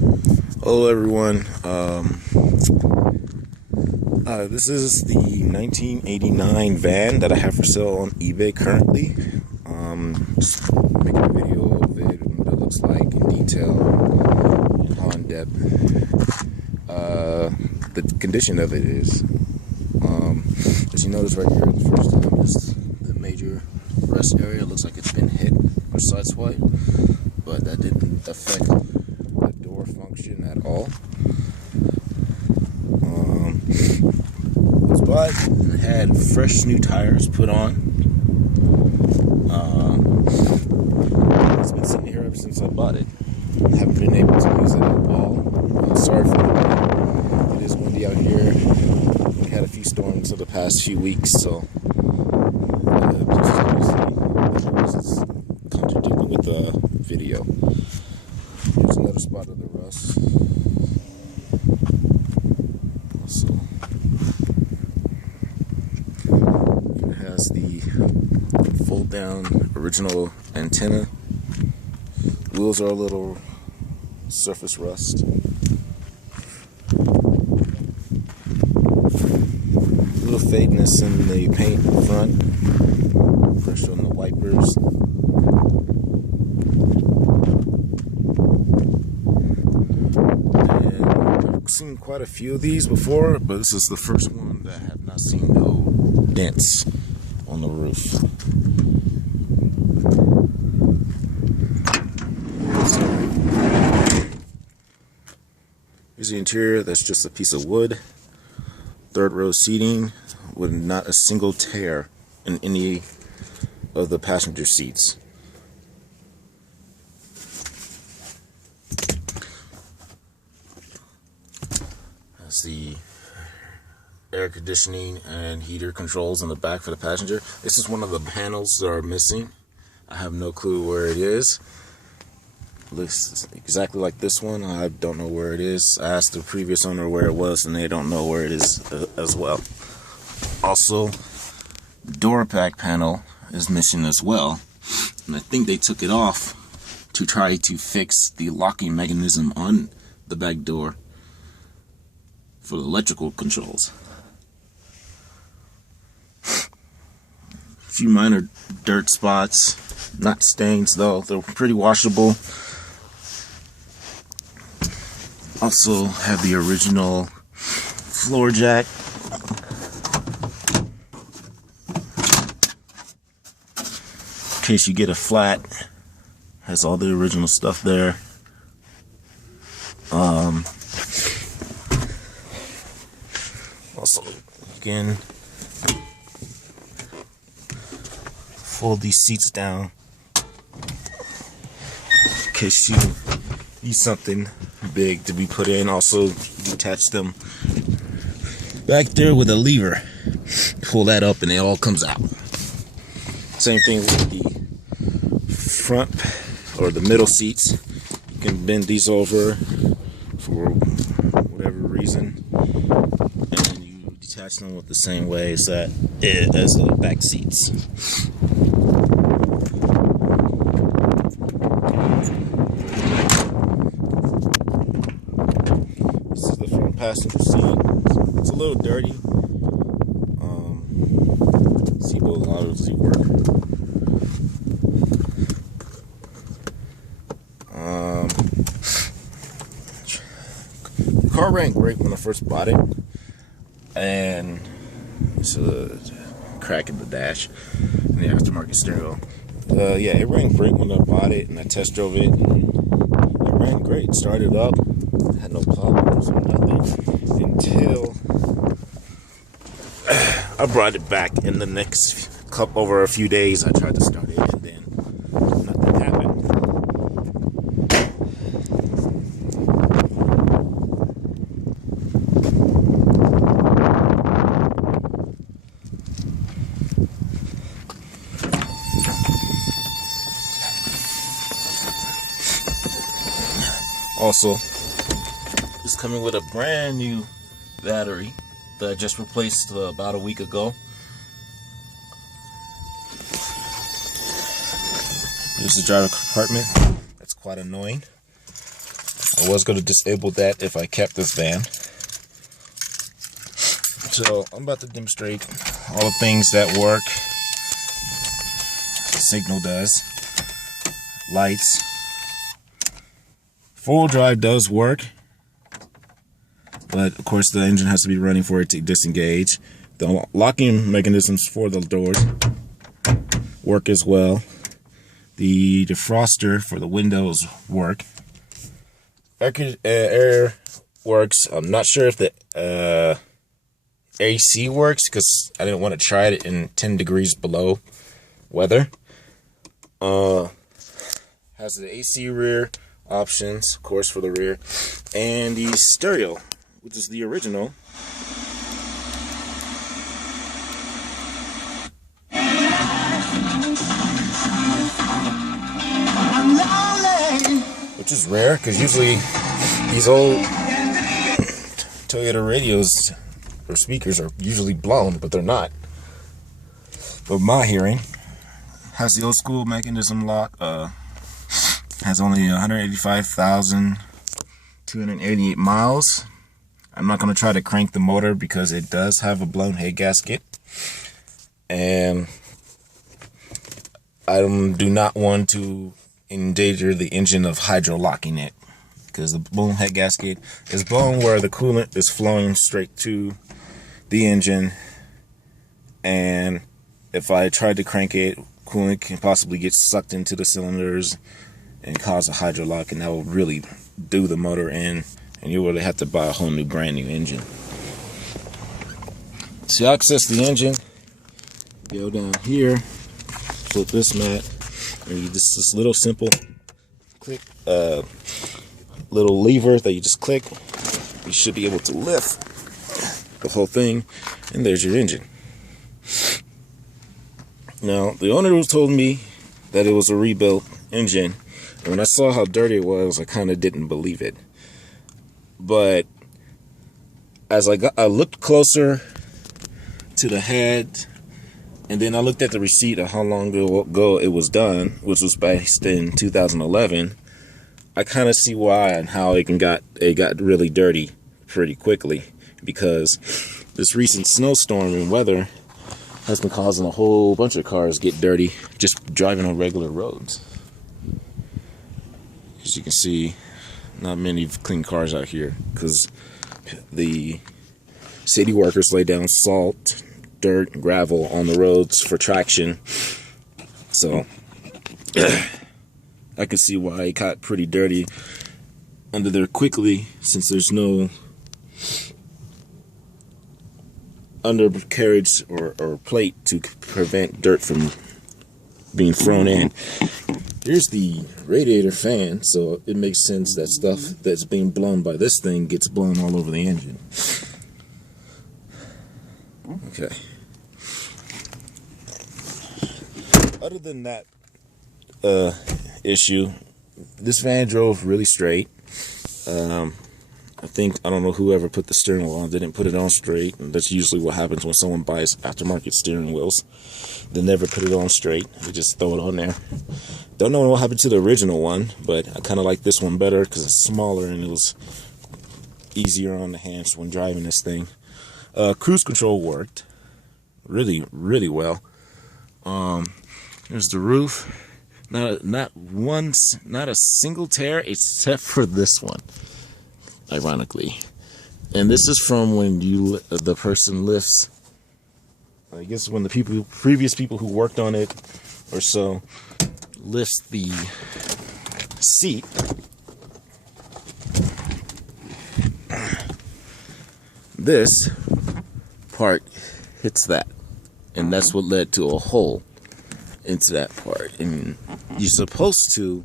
Hello everyone. This is the 1989 van that I have for sale on eBay currently. Just making a video of it and what it looks like in detail and how in depth the condition of it is. As you notice right here, the first time is the major rust area. It looks like it's been hit or sideswiped, but that didn't affect the door function at all. But it had fresh new tires put on. It's been sitting here ever since I bought it. Haven't been able to use it at all. Sorry for the weather. It is windy out here. We had a few storms in the past few weeks, so it's contradicting with the video. Here's another spot of the rust. Also, it has the fold down original antenna. Wheels are a little surface rust. Little fadeness in the paint front. Pressure on the wipers. And I've seen quite a few of these before, but this is the first one that I have not seen no dents on the roof. Here's the interior. That's just a piece of wood. Third row seating with not a single tear in any of the passenger seats. That's the air conditioning and heater controls in the back for the passenger. This is one of the panels that are missing. I have no clue where it is. Looks exactly like this one. I don't know where it is. I asked the previous owner where it was and they don't know where it is as well. Also, the door pack panel is missing as well, and I think they took it off to try to fix the locking mechanism on the back door for the electrical controls. A few minor dirt spots, not stains though, they're pretty washable. Also have the original floor jack. In case you get a flat, has all the original stuff there. Also, again, fold these seats down in case you need something big to be put in. Also, detach them back there with a lever. Pull that up and it all comes out. Same thing with the front or the middle seats. You can bend these over for whatever reason, and you detach them with the same way as the back seats. This is the front passenger seat. It's a little dirty. Seatbelt obviously work. The car ran great when I first bought it, and it's a crack in the dash and the aftermarket steering wheel. Yeah, it ran great when I bought it, and I test drove it, and it ran great. Started up, had no problems or nothing until I brought it back. In the next over a few days, I tried to start it, and then nothing happened. Also, it's coming with a brand new battery that I just replaced about a week ago. Here's the driver compartment. That's quite annoying. I was going to disable that if I kept this van. So I'm about to demonstrate all the things that work. The signal does. Lights. Full drive does work. But of course the engine has to be running for it to disengage. The locking mechanisms for the doors work as well. The defroster for the windows work. Air works. I'm not sure if the AC works because I didn't want to try it in 10 degrees below weather. Has the AC rear options, of course, for the rear, and the stereo, which is the original. Which is rare because usually these old Toyota radios or speakers are usually blown, but they're not. But my hearing has the old school mechanism lock. Has only 185,288 miles. I'm not going to try to crank the motor because it does have a blown head gasket, and I do not want to endanger the engine of hydro locking it, because the blown head gasket is blown where the coolant is flowing straight to the engine, and if I tried to crank it, coolant can possibly get sucked into the cylinders and cause a hydro lock, and that will really do the motor in, and you really have to buy a whole new brand new engine. To access the engine, go down here, flip this mat, and you just this little simple click, little lever that you just click. You should be able to lift the whole thing, and there's your engine. Now, the owner told me that it was a rebuilt engine, and when I saw how dirty it was, I kind of didn't believe it. But as I looked closer to the head, and then I looked at the receipt of how long ago it was done, which was based in 2011, I kind of see why and how it got really dirty pretty quickly, because this recent snowstorm and weather has been causing a whole bunch of cars get dirty just driving on regular roads. As you can see, not many clean cars out here because the city workers lay down salt, dirt, and gravel on the roads for traction. So I can see why it got pretty dirty under there quickly, since there's no undercarriage or plate to prevent dirt from being thrown in. Here's the radiator fan, so it makes sense that stuff that's being blown by this thing gets blown all over the engine. Okay. Other than that issue, this van drove really straight. I don't know whoever put the steering wheel on didn't put it on straight, and that's usually what happens when someone buys aftermarket steering wheels. They never put it on straight, they just throw it on there. Don't know what happened to the original one, but I kind of like this one better because it's smaller and it was easier on the hands when driving this thing. Cruise control worked really well. There's the roof. Not a single tear except for this one, ironically. And this is from when the person lifts, I guess when the previous people who worked on it or so lifts the seat. This part hits that, and that's what led to a hole into that part. And you're supposed to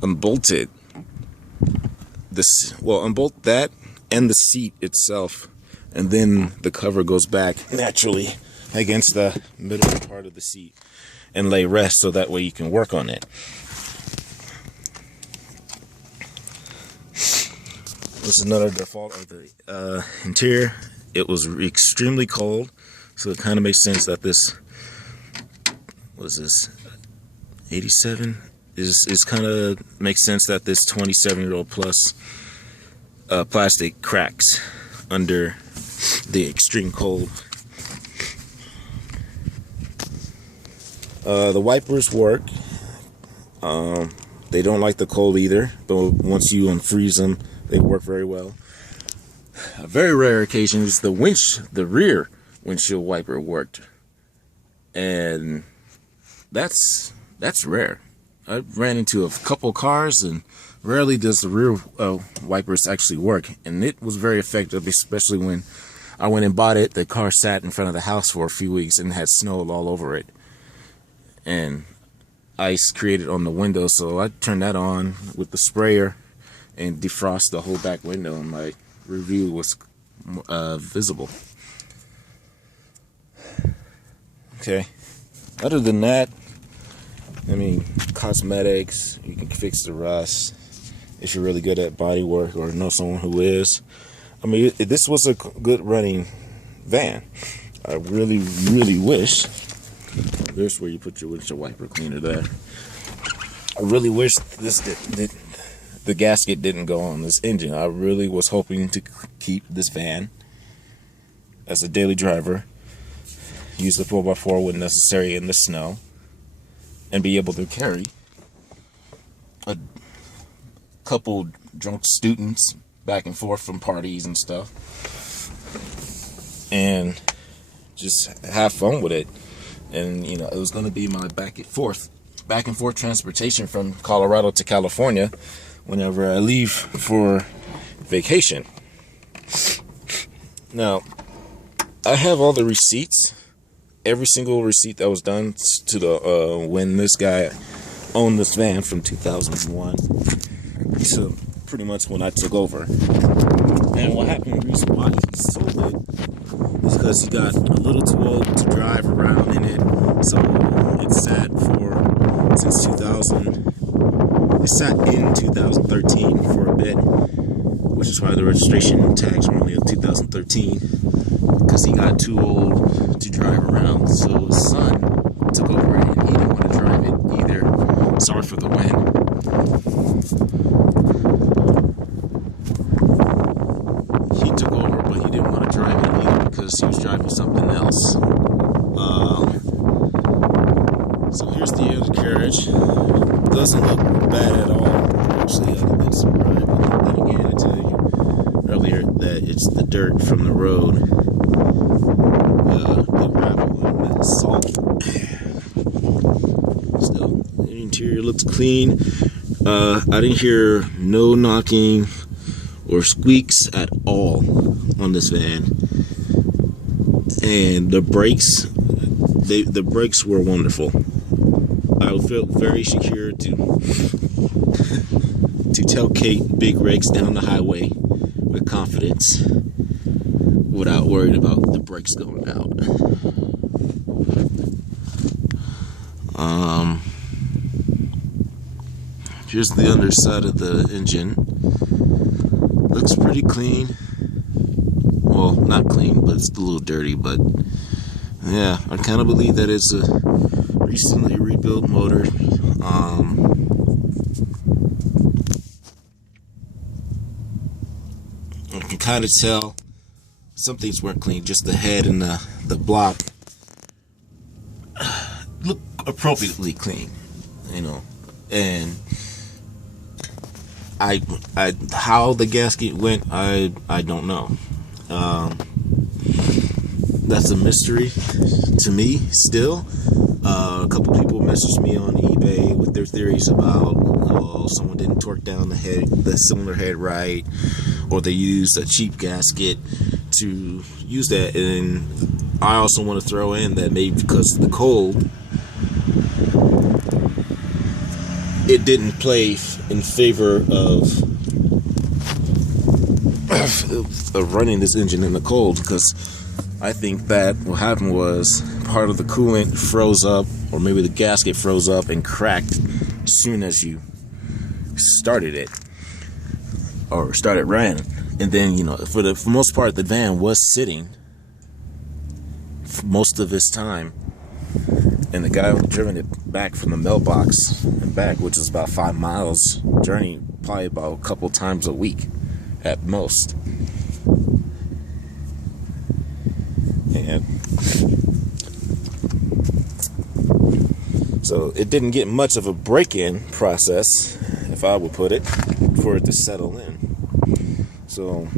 unbolt it. Unbolt that and the seat itself, and then the cover goes back naturally against the middle part of the seat and lay rest, so that way you can work on it. This is another default of the interior. It was extremely cold, so it kind of makes sense that this, what is this, 87? is kind of makes sense that this 27-year-old plus plastic cracks under the extreme cold. The wipers work. They don't like the cold either, but once you unfreeze them, they work very well. A very rare occasion is the rear windshield wiper worked, and that's rare. I ran into a couple cars, and rarely does the rear wipers actually work, and it was very effective, especially when I went and bought it. The car sat in front of the house for a few weeks and had snow all over it, and ice created on the window, so I turned that on with the sprayer and defrost the whole back window, and my review was visible. Okay, other than that, I mean, cosmetics, you can fix the rust if you're really good at body work or know someone who is. I mean, this was a good running van. I really wish, there's where you put your windshield wiper cleaner there. I really wish the gasket didn't go on this engine. I really was hoping to keep this van as a daily driver, use the 4x4 when necessary in the snow, and be able to carry a couple drunk students back and forth from parties and stuff, and just have fun with it. And you know, it was going to be my back and forth transportation from Colorado to California whenever I leave for vacation. Now, I have all the receipts, every single receipt that was done to the when this guy owned this van from 2001 to pretty much when I took over. And what happened, the reason why he sold it is because he got a little too old to drive around in it. So it sat in 2013 for a bit, which is why the registration tags were only of 2013, because he got too old to drive around. So his son took over it, and he didn't want to drive it either. Sorry for the wind. He took over, but he didn't want to drive it either because he was driving something else. So here's the undercarriage. Doesn't look bad at all. Actually, other than some grime. But then again, I tell you earlier that it's the dirt from the road, the gravel and the salt. Still, the interior looks clean. I didn't hear no knocking or squeaks at all on this van, and the brakes were wonderful. I felt very secure to tailgate big rigs down the highway with confidence without worrying about the brakes going out. Here's the underside of the engine. Looks pretty clean. Well, not clean, but it's a little dirty. But yeah, I kind of believe that it's a recently rebuilt motor. I can kind of tell some things weren't clean. Just the head and the block look appropriately clean, you know. And I how the gasket went, I don't know. That's a mystery to me still. A couple people messaged me on eBay with their theories about, oh, someone didn't torque down the cylinder head right, or they used a cheap gasket to use that. And I also want to throw in that maybe because of the cold, it didn't play in favor of running this engine in the cold, because I think that what happened was part of the coolant froze up, or maybe the gasket froze up and cracked as soon as you started it or started running. And then, you know, for the most part, the van was sitting for most of its time And the guy who driven it back from the mailbox and back, which is about 5 miles journey, probably about a couple times a week at most. And so it didn't get much of a break-in process, if I would put it, for it to settle in. So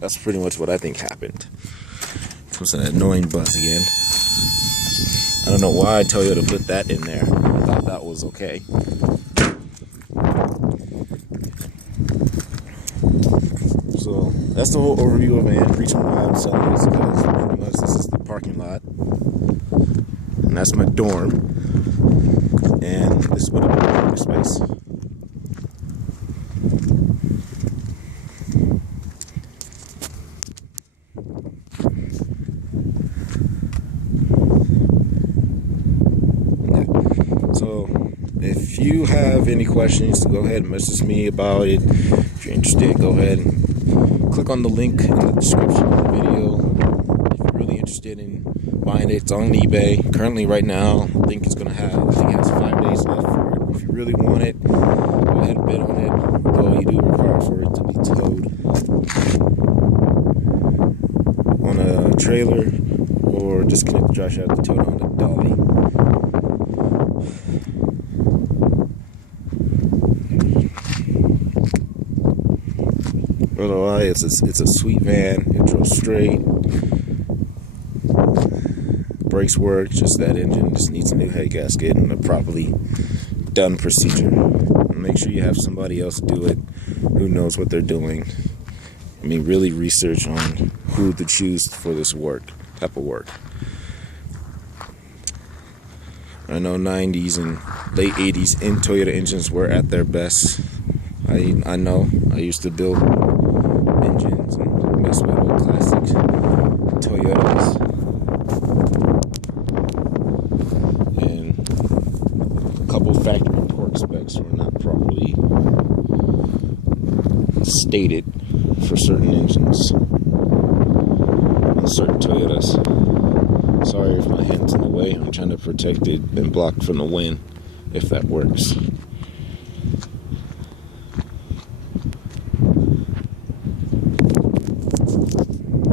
that's pretty much what I think happened. Comes an annoying buzz again. I don't know why I tell you to put that in there. I thought that was okay. So that's the whole overview of it. Reason why I'm selling this, because pretty much this is the parking lot, and that's my dorm, and this would have been a parking space. So if you have any questions, go ahead and message me about it. If you're interested, go ahead and click on the link in the description of the video. If you're really interested in buying it, it's on eBay. Currently right now, I think it has 5 days left for it. If you really want it, go ahead and bid on it. Though you do require for it to be towed on a trailer or disconnect the drive shaft to tow it on the dolly. Otherwise, it's a sweet van. It drove straight. Brakes work. Just that engine just needs a new head gasket and a properly done procedure. And make sure you have somebody else do it who knows what they're doing. I mean, really research on who to choose for this type of work. I know 90s and late 80s in Toyota engines were at their best. I know. I used to build engines and mess with old classic Toyotas. And a couple factory torque specs were not properly stated for certain engines on certain Toyotas. Sorry if my hand's in the way. I'm trying to protect it and block from the wind, if that works.